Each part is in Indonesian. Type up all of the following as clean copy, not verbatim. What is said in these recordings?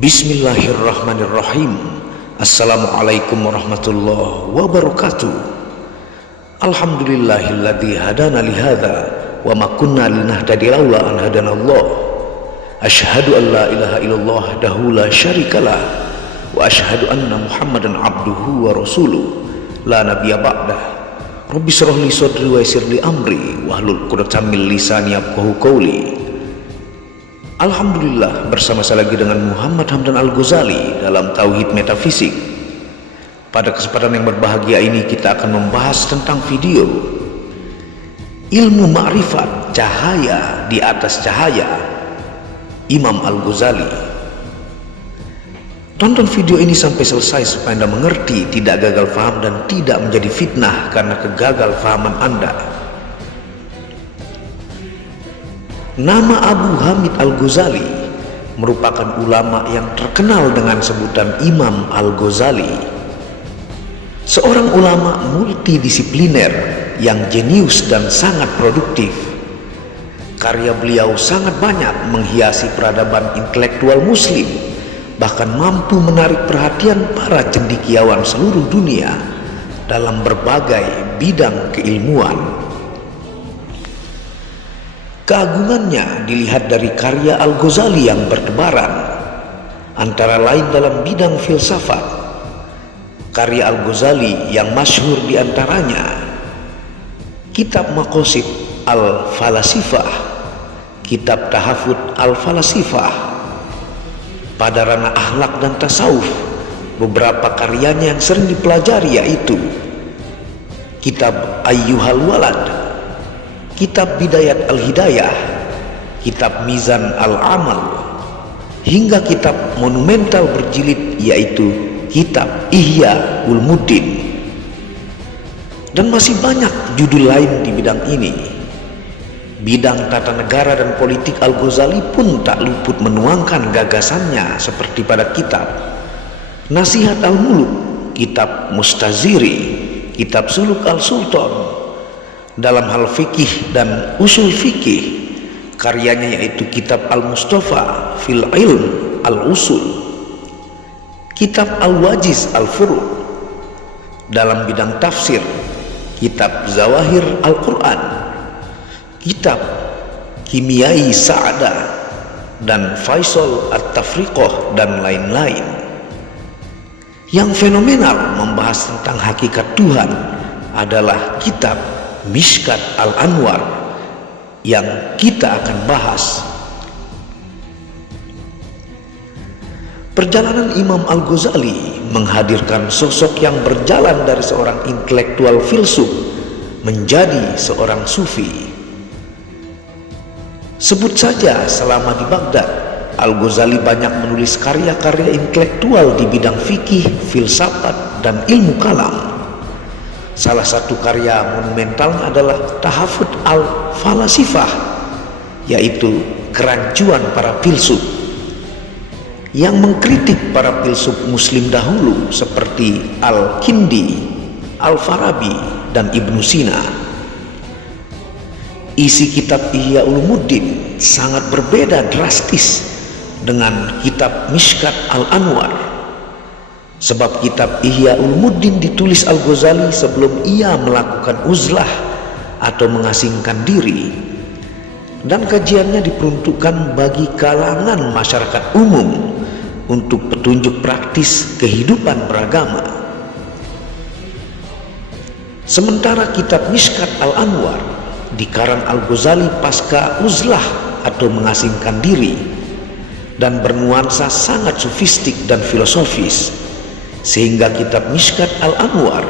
Bismillahirrahmanirrahim. Assalamualaikum warahmatullahi wabarakatuh. Alhamdulillahilladzi hadana lihadza wa ma kunna linahtadiya laula an hadanallah. Asyhadu an la ilaha illallah wahdahu la syarikalah wa asyhadu anna Muhammadan abduhu wa rasuluh la nabiyya ba'dah. Rabbi shrah li sadri wa yassir li amri wahlul 'uqdatam min lisani yafqahu qawli. Alhamdulillah, bersama saya lagi dengan Muhammad Hamdan Al-Ghazali dalam Tauhid Metafisik. Pada kesempatan yang berbahagia ini kita akan membahas tentang video ilmu ma'rifat, cahaya di atas cahaya, Imam Al-Ghazali. Tonton video ini sampai selesai supaya Anda mengerti, tidak gagal faham dan tidak menjadi fitnah karena kegagal fahaman Anda. Nama Abu Hamid Al-Ghazali merupakan ulama yang terkenal dengan sebutan Imam Al-Ghazali. Seorang ulama multidisipliner yang jenius dan sangat produktif. Karya beliau sangat banyak menghiasi peradaban intelektual muslim, bahkan mampu menarik perhatian para cendekiawan seluruh dunia dalam berbagai bidang keilmuan. Keagungannya dilihat dari karya Al-Ghazali yang bertebaran, antara lain dalam bidang filsafat. Karya Al-Ghazali yang masyhur diantaranya Kitab Maqasid Al-Falasifah, Kitab Tahafud Al-Falasifah. Pada ranah akhlak dan tasawuf, beberapa karyanya yang sering dipelajari yaitu Kitab Ayyuhal Walad, Kitab Bidayat Al-Hidayah, Kitab Mizan Al-Amal, hingga kitab monumental berjilid yaitu Kitab Ihya Ulumuddin. Dan masih banyak judul lain di bidang ini. Bidang tata negara dan politik Al-Ghazali pun tak luput menuangkan gagasannya seperti pada kitab Nasihat Al-Muluk, Kitab Mustaziri, Kitab Suluk Al-Sultan. Dalam hal fikih dan usul fikih, karyanya yaitu Kitab Al-Mustafa fil Ilm Al-Usul, Kitab Al-Wajiz Al-Furu'. Dalam bidang tafsir, Kitab Zawahir Al-Quran, Kitab Kimiai Sa'adah dan Faisal At-Tafriqah dan lain-lain. Yang fenomenal membahas tentang hakikat Tuhan adalah Kitab Mishkat Al-Anwar yang kita akan bahas. Perjalanan Imam Al-Ghazali menghadirkan sosok yang berjalan dari seorang intelektual filsuf menjadi seorang sufi. Sebut saja selama di Baghdad, Al-Ghazali banyak menulis karya-karya intelektual di bidang fikih, filsafat, dan ilmu kalam. Salah satu karya monumentalnya adalah Tahafud Al-Falasifah, yaitu kerancuan para filsuf yang mengkritik para filsuf muslim dahulu seperti Al-Kindi, Al-Farabi, dan Ibnu Sina. Isi kitab Ihya Ulumuddin sangat berbeda drastis dengan kitab Mishkat Al-Anwar. Sebab kitab Ihya Ulumuddin ditulis Al-Ghazali sebelum ia melakukan uzlah atau mengasingkan diri, dan kajiannya diperuntukkan bagi kalangan masyarakat umum untuk petunjuk praktis kehidupan beragama. Sementara kitab Mishkat Al-Anwar dikarang Al-Ghazali pasca uzlah atau mengasingkan diri dan bernuansa sangat sofistik dan filosofis, sehingga kitab Mishkat Al-Anwar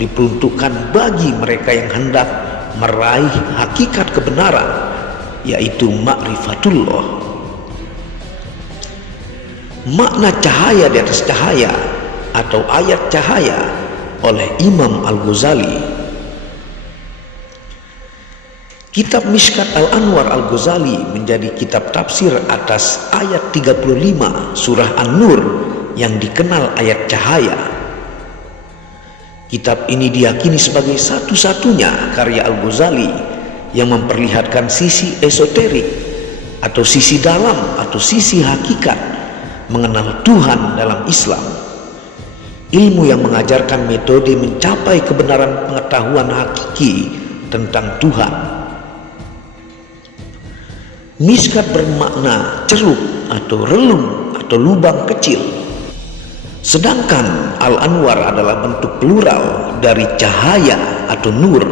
diperuntukkan bagi mereka yang hendak meraih hakikat kebenaran, yaitu ma'rifatullah. Makna cahaya di atas cahaya atau ayat cahaya oleh Imam Al-Ghazali. Kitab Mishkat Al-Anwar Al-Ghazali menjadi kitab tafsir atas ayat 35 surah An-Nur yang dikenal ayat cahaya. Kitab ini diyakini sebagai satu-satunya karya Al-Ghazali yang memperlihatkan sisi esoterik atau sisi dalam atau sisi hakikat mengenal Tuhan dalam Islam, ilmu yang mengajarkan metode mencapai kebenaran pengetahuan hakiki tentang Tuhan. Mishkat bermakna ceruk atau relung atau lubang kecil, sedangkan Al-Anwar adalah bentuk plural dari cahaya atau nur.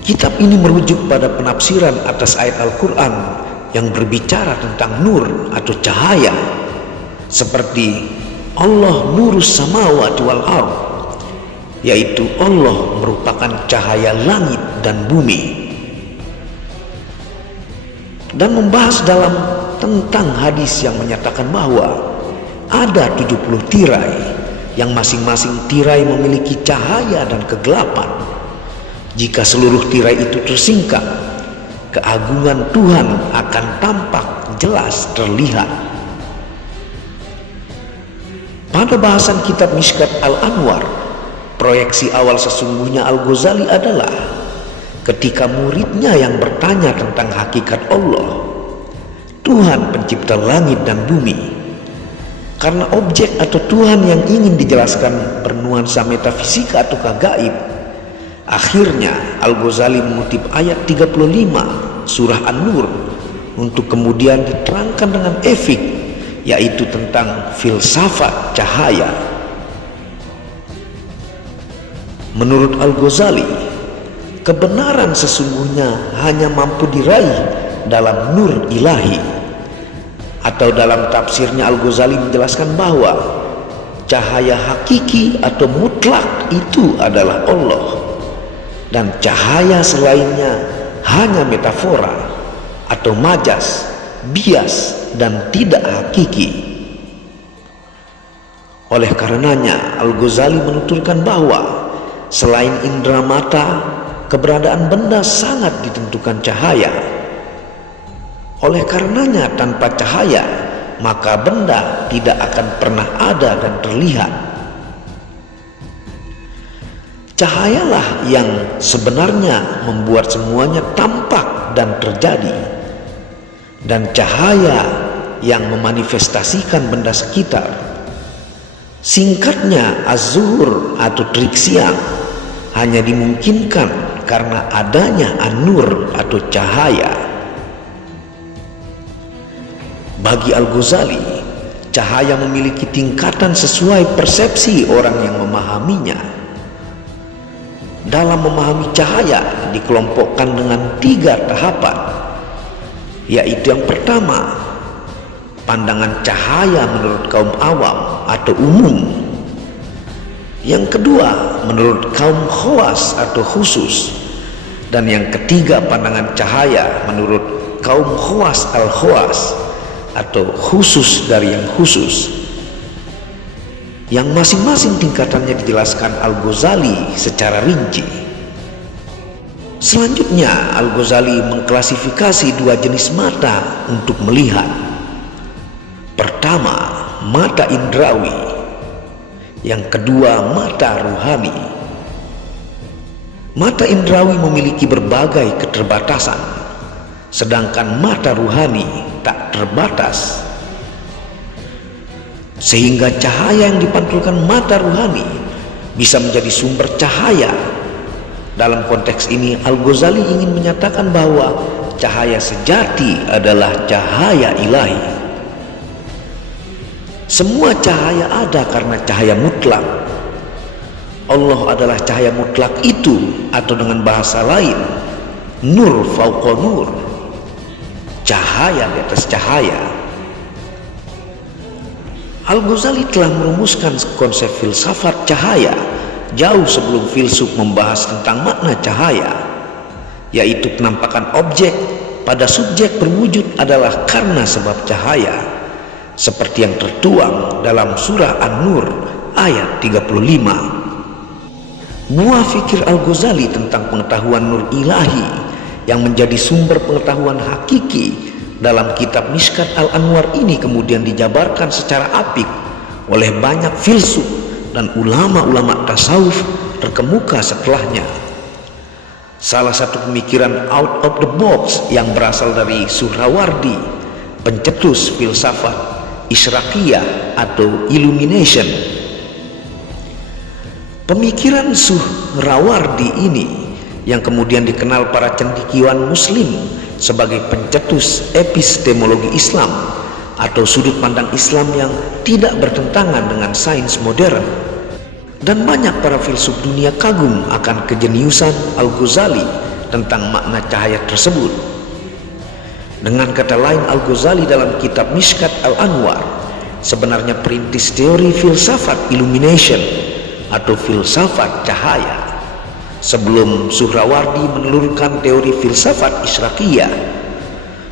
Kitab ini merujuk pada penafsiran atas ayat Al-Quran yang berbicara tentang nur atau cahaya, seperti Allah nurus samawati wal ard, yaitu Allah merupakan cahaya langit dan bumi, dan membahas dalam tentang hadis yang menyatakan bahwa ada 70 tirai yang masing-masing tirai memiliki cahaya dan kegelapan. Jika seluruh tirai itu tersingkap, keagungan Tuhan akan tampak jelas terlihat. Pada bahasan kitab Mishkat Al-Anwar, proyeksi awal sesungguhnya Al-Ghazali adalah ketika muridnya yang bertanya tentang hakikat Allah, Tuhan pencipta langit dan bumi. Karena objek atau Tuhan yang ingin dijelaskan bernuansa metafisika atau gaib, akhirnya Al-Ghazali mengutip ayat 35 surah An-Nur untuk kemudian diterangkan dengan efik, yaitu tentang filsafat cahaya. Menurut Al-Ghazali, kebenaran sesungguhnya hanya mampu diraih dalam nur ilahi, atau dalam tafsirnya Al-Ghazali menjelaskan bahwa cahaya hakiki atau mutlak itu adalah Allah, dan cahaya selainnya hanya metafora atau majas, bias, dan tidak hakiki. Oleh karenanya Al-Ghazali menuturkan bahwa selain indera mata, keberadaan benda sangat ditentukan cahaya. Oleh karenanya tanpa cahaya, maka benda tidak akan pernah ada dan terlihat. Cahayalah yang sebenarnya membuat semuanya tampak dan terjadi, dan cahaya yang memanifestasikan benda sekitar. Singkatnya, az-zuhur atau terik siang hanya dimungkinkan karena adanya an-nur atau cahaya. Bagi Al-Ghazali, cahaya memiliki tingkatan sesuai persepsi orang yang memahaminya. Dalam memahami cahaya dikelompokkan dengan 3 tahapan, yaitu yang pertama, pandangan cahaya menurut kaum awam atau umum. Yang kedua, menurut kaum khawas atau khusus. Dan yang ketiga, pandangan cahaya menurut kaum khawas al-khawas atau khusus dari yang khusus, yang masing-masing tingkatannya dijelaskan Al-Ghazali secara rinci. Selanjutnya Al-Ghazali mengklasifikasi 2 jenis mata untuk melihat. Pertama, mata indrawi. Yang kedua, mata ruhani. Mata indrawi memiliki berbagai keterbatasan, sedangkan mata ruhani tak terbatas. Sehingga cahaya yang dipantulkan mata ruhani bisa menjadi sumber cahaya. Dalam konteks ini Al-Ghazali ingin menyatakan bahwa cahaya sejati adalah cahaya ilahi. Semua cahaya ada karena cahaya mutlak. Allah adalah cahaya mutlak itu, atau dengan bahasa lain, nur fauqa nur, cahaya di atas cahaya. Al-Ghazali telah merumuskan konsep filsafat cahaya jauh sebelum filsuf membahas tentang makna cahaya, yaitu penampakan objek pada subjek berwujud adalah karena sebab cahaya, seperti yang tertuang dalam surah An-Nur ayat 35. Buah fikir Al-Ghazali tentang pengetahuan nur ilahi yang menjadi sumber pengetahuan hakiki dalam kitab Mishkat Al-Anwar ini kemudian dijabarkan secara apik oleh banyak filsuf dan ulama-ulama tasawuf terkemuka setelahnya. Salah satu pemikiran out of the box yang berasal dari Suhrawardi, pencetus filsafat Isyraqiyah atau Illumination. Pemikiran Suhrawardi ini yang kemudian dikenal para cendekiawan muslim sebagai pencetus epistemologi Islam atau sudut pandang Islam yang tidak bertentangan dengan sains modern. Dan banyak para filsuf dunia kagum akan kejeniusan Al-Ghazali tentang makna cahaya tersebut. Dengan kata lain, Al-Ghazali dalam kitab Mishkat Al-Anwar sebenarnya perintis teori filsafat Illumination atau filsafat cahaya, sebelum Suhrawardi menelurkan teori filsafat Isyraqiyah.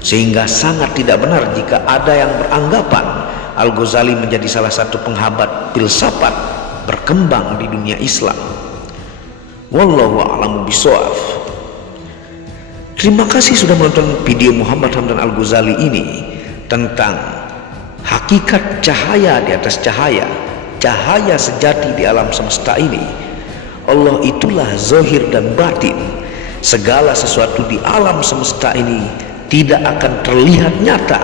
Sehingga sangat tidak benar jika ada yang beranggapan Al-Ghazali menjadi salah satu penghambat filsafat berkembang di dunia Islam. Wallahu a'lamu bishawab. Terima kasih sudah menonton video Muhammad Hamdan Al-Ghazali ini tentang hakikat cahaya di atas cahaya, cahaya sejati di alam semesta ini. Allah itulah zahir dan batin. Segala sesuatu di alam semesta ini tidak akan terlihat nyata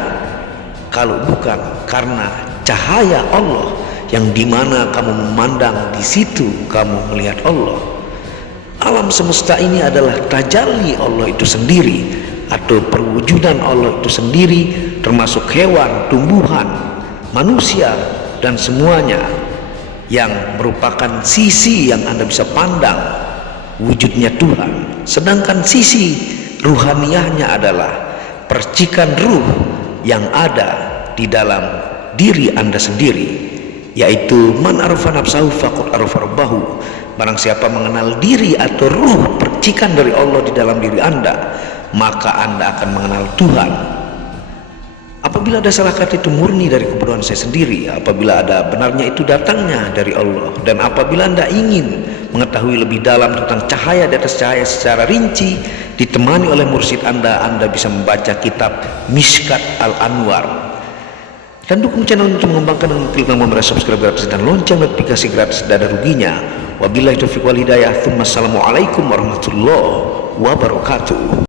kalau bukan karena cahaya Allah, yang dimana kamu memandang, di situ kamu melihat Allah. Alam semesta ini adalah tajalli Allah itu sendiri atau perwujudan Allah itu sendiri, termasuk hewan, tumbuhan, manusia, dan semuanya yang merupakan sisi yang Anda bisa pandang wujudnya Tuhan. Sedangkan sisi ruhaniyahnya adalah percikan ruh yang ada di dalam diri Anda sendiri, yaitu man arafa nafsahu faqad arafa rabbahu. Barang siapa mengenal diri atau ruh percikan dari Allah di dalam diri Anda, maka Anda akan mengenal Tuhan. Apabila ada salah kata itu murni dari kebodohan saya sendiri, apabila ada benarnya itu datangnya dari Allah. Dan apabila Anda ingin mengetahui lebih dalam tentang cahaya di atas cahaya secara rinci, ditemani oleh mursyid Anda bisa membaca kitab Mishkat Al-Anwar. Dan dukung channel untuk mengembangkan dan klik tombol merah subscribe gratis dan lonceng notifikasi gratis, tidak ada ruginya. Wabillahi taufiq wal hidayah. Assalamualaikum warahmatullahi wabarakatuh.